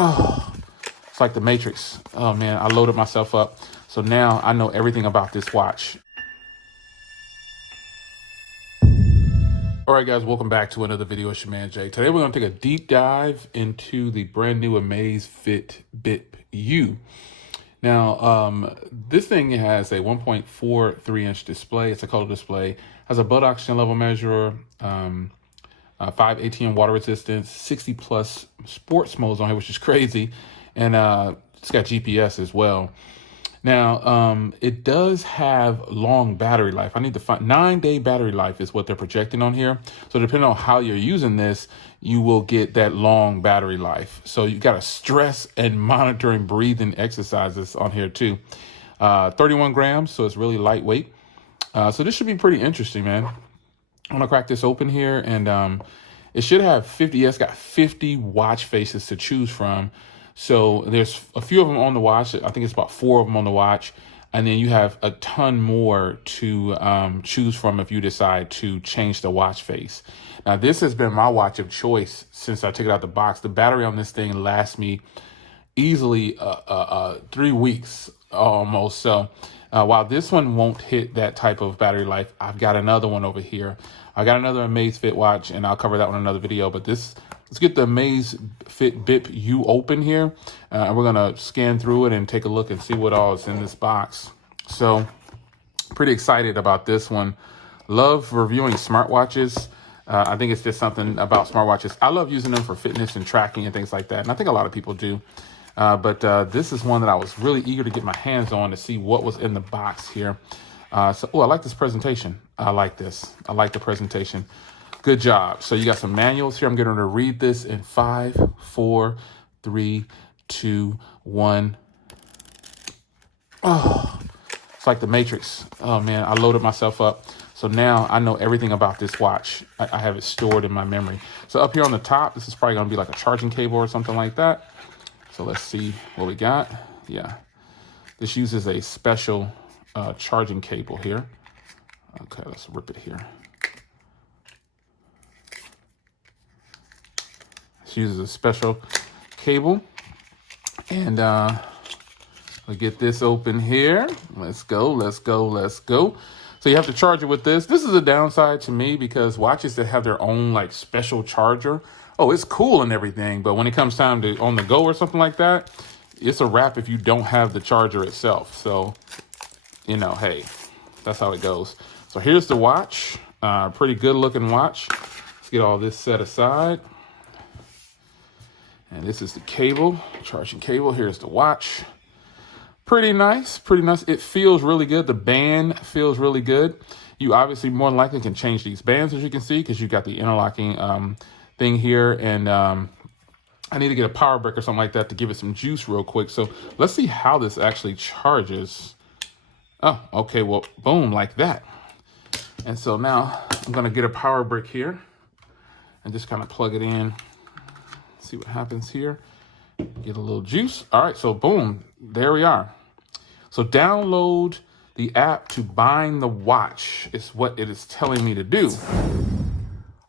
Oh, it's like the Matrix. Oh man, I loaded myself up. So now I know everything about this watch. All right, guys, welcome back to another video. It's your man, Jay. Today, we're going to take a deep dive into the brand new Amazfit Bip U. Now, this thing has a 1.43-inch display. It's a color display. Has a blood oxygen level measurer, 5 ATM water resistance, 60 plus sports modes on here, which is crazy. And it's got GPS as well. Now, it does have long battery life. I need to find 9-day battery life is what they're projecting on here. So depending on how you're using this, you will get that long battery life. So you got to stress and monitoring breathing exercises on here too. 31 grams, so it's really lightweight. So this should be pretty interesting, man. I'm gonna crack this open here, and it should have 50. It's got 50 watch faces to choose from. So there's a few of them on the watch. I think it's about 4 of them on the watch. And then you have a ton more to choose from if you decide to change the watch face. Now, this has been my watch of choice since I took it out the box. The battery on this thing lasts me easily 3 weeks almost. So while this one won't hit that type of battery life, I've got another one over here. I got another Amazfit watch, and I'll cover that one in another video. But let's get the Amazfit Bip U open here. And we're going to scan through it and take a look and see what all is in this box. So pretty excited about this one. Love reviewing smartwatches. I think it's just something about smartwatches. I love using them for fitness and tracking and things like that. And I think a lot of people do. But this is one that I was really eager to get my hands on to see what was in the box here. I like this presentation. I like this. I like the presentation. Good job. So you got some manuals here. I'm going to read this in 5, 4, 3, 2, 1. Oh, it's like the Matrix. Oh man, I loaded myself up. So now I know everything about this watch. I have it stored in my memory. So up here on the top, this is probably going to be like a charging cable or something like that. So let's see what we got. Yeah, this uses a special charging cable here. Okay, let's rip it here. This uses a special cable. And we get this open here. Let's go, let's go, let's go. So you have to charge it with this. This is a downside to me because watches that have their own like special charger, oh, it's cool and everything. But when it comes time to on the go or something like that, it's a wrap if you don't have the charger itself. So, you know, hey, that's how it goes. So here's the watch. Pretty good looking watch. Let's get all this set aside. And this is the cable, charging cable. Here's the watch. Pretty nice, pretty nice. It feels really good. The band feels really good. You obviously more than likely can change these bands, as you can see, because you got the interlocking thing here. And I need to get a power brick or something like that to give it some juice real quick. So let's see how this actually charges. Oh, okay, well, boom, like that. And so now I'm gonna get a power brick here and just kind of plug it in. See what happens here. Get a little juice. All right, so boom, there we are. So download the app to bind the watch is what it is telling me to do.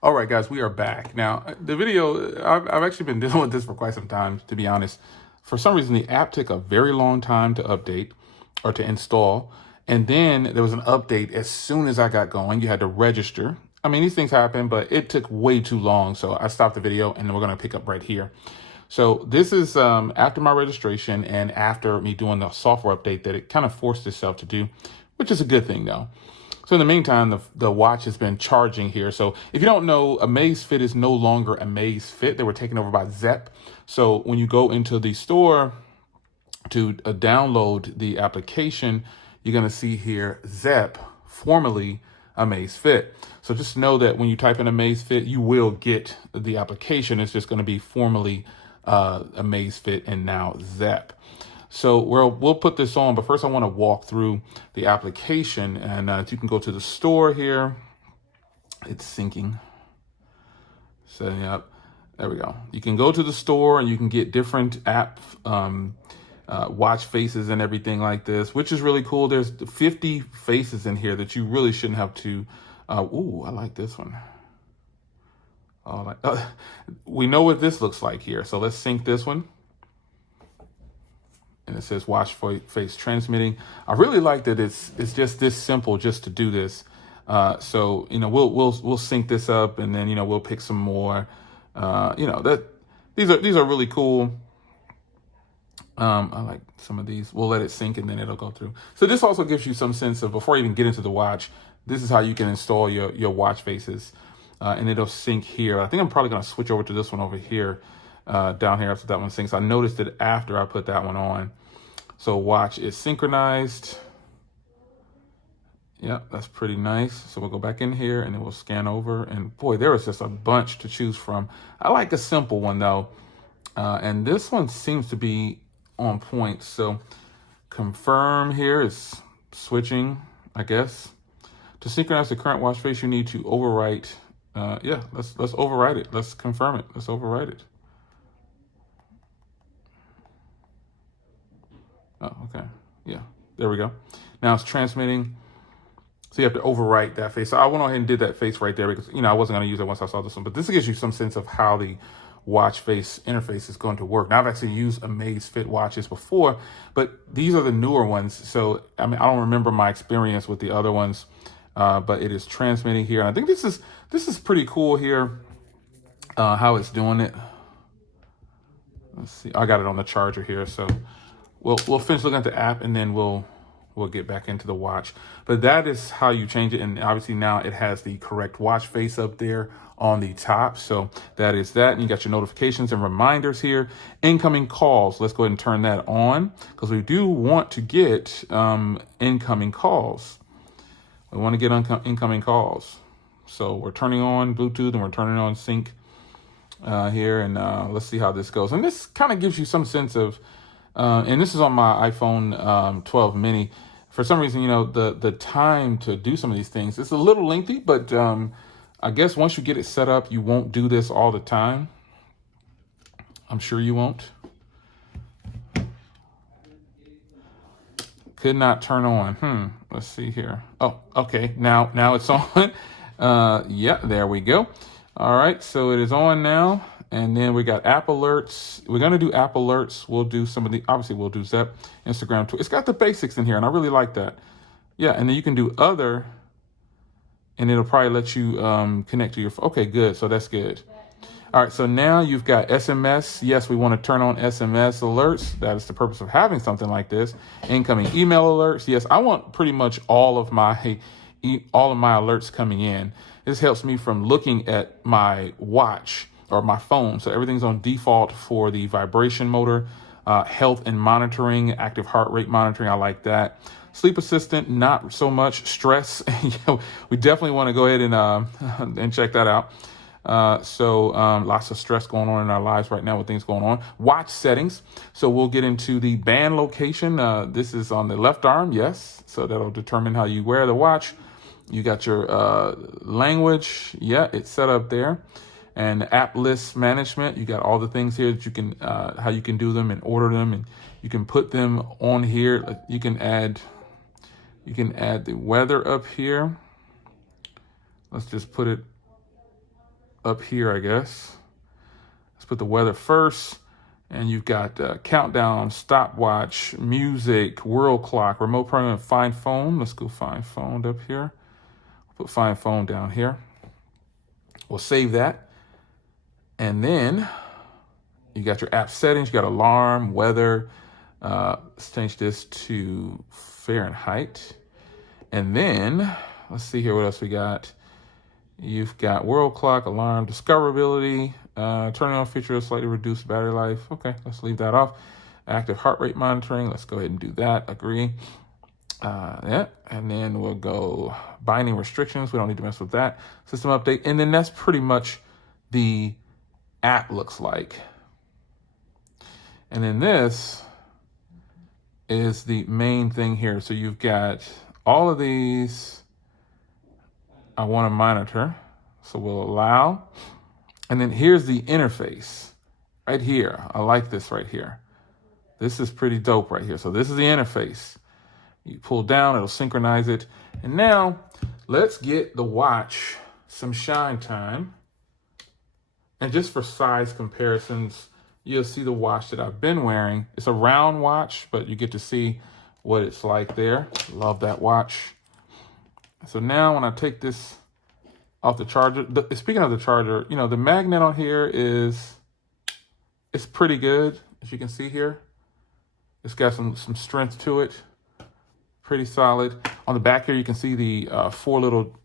All right, guys, we are back. Now, the video, I've actually been dealing with this for quite some time, to be honest. For some reason, the app took a very long time to update or to install. And then there was an update as soon as I got going. You had to register. I mean, these things happen, but it took way too long. So I stopped the video and then we're going to pick up right here. So this is after my registration and after me doing the software update that it kind of forced itself to do, which is a good thing though. So in the meantime, the watch has been charging here. So if you don't know, Amazfit is no longer Amazfit. They were taken over by Zepp. So when you go into the store to download the application, you're going to see here Zepp, formerly Amazfit. So just know that when you type in Amazfit, you will get the application. It's just going to be formerly Amazfit and now Zepp. So we'll put this on, but first I want to walk through the application, and you can go to the store here. It's syncing, setting up. There we go. You can go to the store and you can get different app watch faces and everything like this, which is really cool. There's 50 faces in here that you really shouldn't have to. Ooh, I like this one. We know what this looks like here. So let's sync this one. and it says watch face transmitting. I really like that it's just this simple just to do this. So we'll sync this up, and then we'll pick some more. These are really cool. I like some of these. We'll let it sync and then it'll go through. So this also gives you some sense of, before you even get into the watch, this is how you can install your watch faces, and it'll sync here. I think I'm probably going to switch over to this one over here, down here after that one syncs. I noticed it after I put that one on. So watch is synchronized. Yeah, that's pretty nice. So we'll go back in here and then we'll scan over. And boy, there was just a bunch to choose from. I like a simple one though. And this one seems to be on point. So confirm here is switching, I guess. To synchronize the current watch face, you need to overwrite. Yeah, let's overwrite it. Let's confirm it. Let's overwrite it. Oh, okay. Yeah, there we go. Now it's transmitting. So you have to overwrite that face. So I went ahead and did that face right there because, I wasn't going to use it once I saw this one. But this gives you some sense of how the watch face interface is going to work. Now, I've actually used Amazfit watches before, but these are the newer ones. So, I don't remember my experience with the other ones, but it is transmitting here. And I think this is pretty cool here, how it's doing it. Let's see. I got it on the charger here. So we'll finish looking at the app and then we'll get back into the watch. But that is how you change it. And obviously now it has the correct watch face up there on the top. So that is that. And you got your notifications and reminders here. Incoming calls. Let's go ahead and turn that on because we do want to get incoming calls. We want to get incoming calls. So we're turning on Bluetooth and we're turning on sync here. And let's see how this goes. And this kind of gives you some sense of, and this is on my iPhone 12 mini. For some reason, the time to do some of these things, it's a little lengthy, but I guess once you get it set up, you won't do this all the time. I'm sure you won't. Could not turn on. Let's see here. Oh, okay. Now it's on. Yeah, there we go. All right. So it is on now. And then we got app alerts. We're going to do app alerts. We'll do obviously we'll do Zep, Instagram, Twitter. It's got the basics in here and I really like that. Yeah. And then you can do other and it'll probably let you connect to your phone. Okay, good. So that's good. All right. So now you've got SMS. Yes, we want to turn on SMS alerts. That is the purpose of having something like this. Incoming email alerts. Yes, I want pretty much all of my alerts coming in. This helps me from looking at my watch or my phone. So everything's on default for the vibration motor, health and monitoring, active heart rate monitoring. I like that. Sleep assistant, not so much. Stress, we definitely want to go ahead and check that out. So lots of stress going on in our lives right now with things going on. Watch settings. So we'll get into the band location. This is on the left arm. Yes. So that'll determine how you wear the watch. You got your language. Yeah, it's set up there. And app list management, you got all the things here that you can, how you can do them and order them, and you can put them on here. You can add the weather up here. Let's just put it up here, I guess. Let's put the weather first, and you've got countdown, stopwatch, music, world clock, remote program, find phone. Let's go find phone up here. Put find phone down here. We'll save that. And then you got your app settings, you got alarm, weather. Let's change this to Fahrenheit. And then let's see here what else we got. You've got world clock, alarm, discoverability, turning on feature, slightly reduced battery life. Okay, let's leave that off. Active heart rate monitoring. Let's go ahead and do that. Agree. Yeah. And then we'll go binding restrictions. We don't need to mess with that. System update. And then that's pretty much the app looks like. And then this is the main thing here. So you've got all of these I want to monitor. So we'll allow. And then here's the interface right here. I like this right here. This is pretty dope right here. So this is the interface. You pull down, it'll synchronize it. And now let's get the watch some shine time. And just for size comparisons, you'll see the watch that I've been wearing. It's a round watch, but you get to see what it's like there. Love that watch. So now when I take this off the charger, speaking of the charger, you know, the magnet on here it's pretty good. As you can see here, it's got some strength to it. Pretty solid. On the back here, you can see the 4 little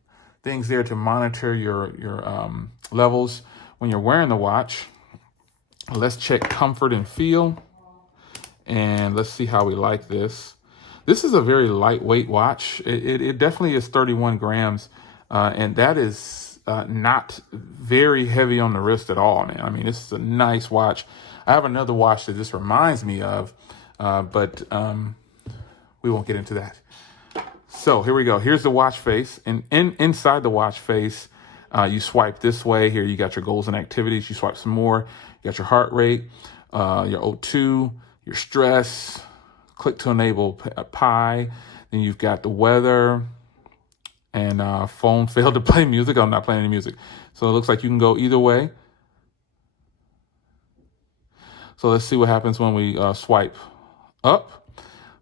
things there to monitor your levels when you're wearing the watch. Let's check comfort and feel, and let's see how we like this. This is a very lightweight watch. It definitely is 31 grams, and that is not very heavy on the wrist at all, man. I mean, this is a nice watch. I have another watch that this reminds me of, but we won't get into that. So here we go. Here's the watch face, and inside the watch face, you swipe this way. Here you got your goals and activities. You swipe some more. You got your heart rate, your O2, your stress. Click to enable Pi. Then you've got the weather, and phone failed to play music. I'm not playing any music. So it looks like you can go either way. So let's see what happens when we swipe up.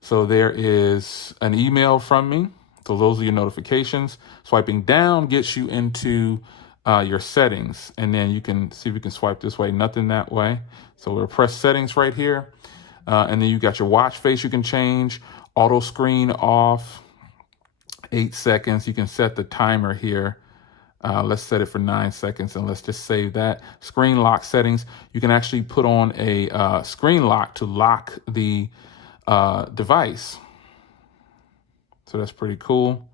So there is an email from me. So those are your notifications. Swiping down gets you into your settings. And then you can see if you can swipe this way, nothing that way. So we'll press settings right here. And then you got your watch face you can change. Auto screen off, 8 seconds. You can set the timer here. Let's set it for 9 seconds, and let's just save that. Screen lock settings. You can actually put on a screen lock to lock the device. So that's pretty cool.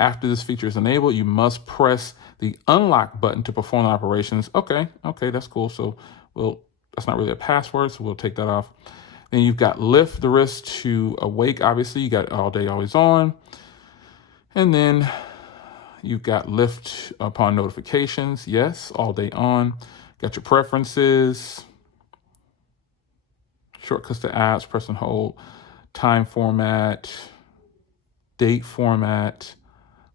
After this feature is enabled, you must press the unlock button to perform the operations. Okay, that's cool. So that's not really a password, so we'll take that off. Then you've got lift the wrist to awake. Obviously, you got all day, always on. And then you've got lift upon notifications. Yes, all day on. Got your preferences. Shortcuts to apps, press and hold. Time format. Date format.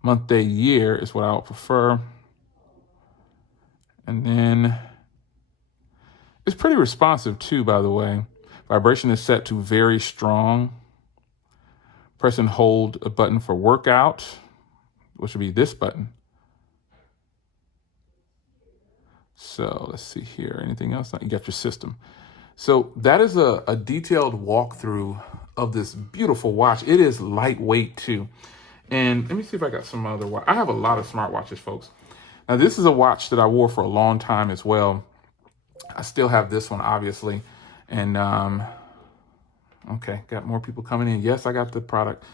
Month, day, year is what I would prefer. And then it's pretty responsive too, by the way. Vibration is set to very strong. Press and hold a button for workout, which would be this button. So let's see here. Anything else? You got your system. So that is a detailed walkthrough of this beautiful watch. It is lightweight too. And let me see if I got some other watch. I have a lot of smartwatches, folks. Now this is a watch that I wore for a long time as well. I still have this one, obviously. And okay, got more people coming in. Yes, I got the product.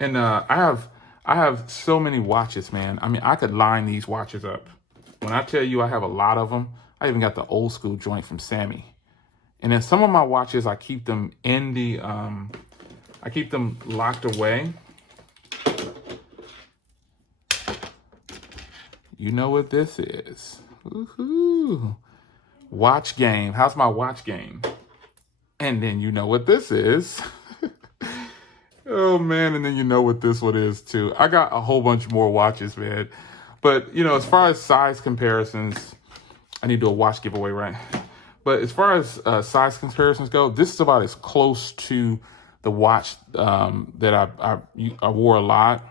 And I have so many watches, man. I mean, I could line these watches up. When I tell you I have a lot of them, I even got the old school joint from Sammy. And then some of my watches, I keep them in the, I keep them locked away. You know what this is. Woohoo. Watch game. How's my watch game? And then you know what this is. Oh man, and then you know what this one is too. I got a whole bunch more watches, man. But you know, as far as size comparisons, I need to do a watch giveaway, right? But as far as size comparisons go, this is about as close to the watch that I wore a lot.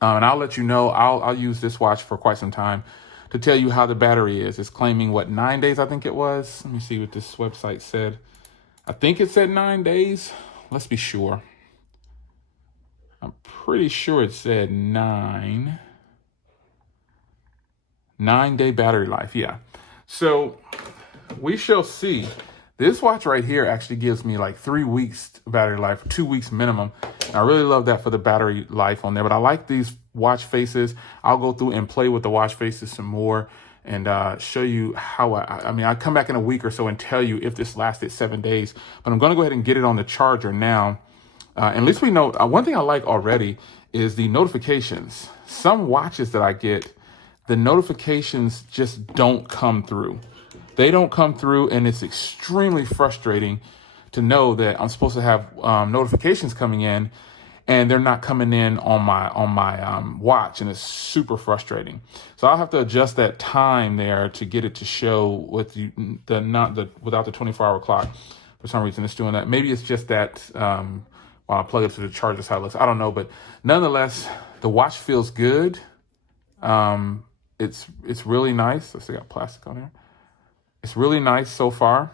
And I'll let you know, I'll use this watch for quite some time to tell you how the battery is. It's claiming, what, 9 days, I think it was. Let me see what this website said. I think it said 9 days. Let's be sure. I'm pretty sure it said 9-day battery life. Yeah. So we shall see. This watch right here actually gives me like 3 weeks battery life, 2 weeks minimum. And I really love that for the battery life on there, but I like these watch faces. I'll go through and play with the watch faces some more and show you how I'll come back in a week or so and tell you if this lasted 7 days, but I'm going to go ahead and get it on the charger now. At least we know, one thing I like already is the notifications. Some watches that I get, the notifications just don't come through. They don't come through, and it's extremely frustrating to know that I'm supposed to have notifications coming in, and they're not coming in on my watch, and it's super frustrating. So I'll have to adjust that time there to get it to show with without the 24-hour clock. For some reason, it's doing that. Maybe it's just that while I plug it to the charger, that's how it looks. I don't know, but nonetheless, the watch feels good. It's really nice. Let's see, got plastic on here. It's really nice so far.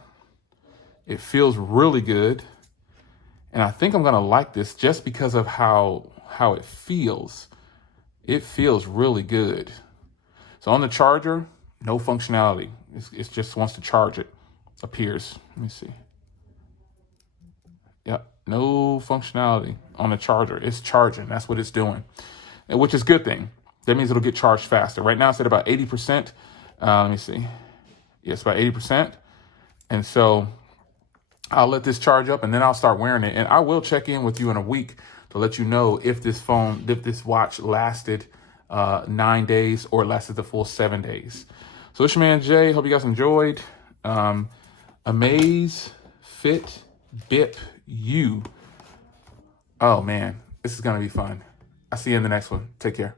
It feels really good. And I think I'm going to like this just because of how it feels. It feels really good. So on the charger, no functionality. It just wants to charge it. Appears. Let me see. Yep, no functionality on the charger. It's charging. That's what it's doing, which is a good thing. That means it'll get charged faster. Right now it's at about 80%. Let me see. Yeah, it's about 80%. And so I'll let this charge up and then I'll start wearing it. And I will check in with you in a week to let you know if this watch lasted 9 days or lasted the full 7 days. So it's your man Jay. Hope you guys enjoyed. Amazfit Bip U. Oh man, this is going to be fun. I'll see you in the next one. Take care.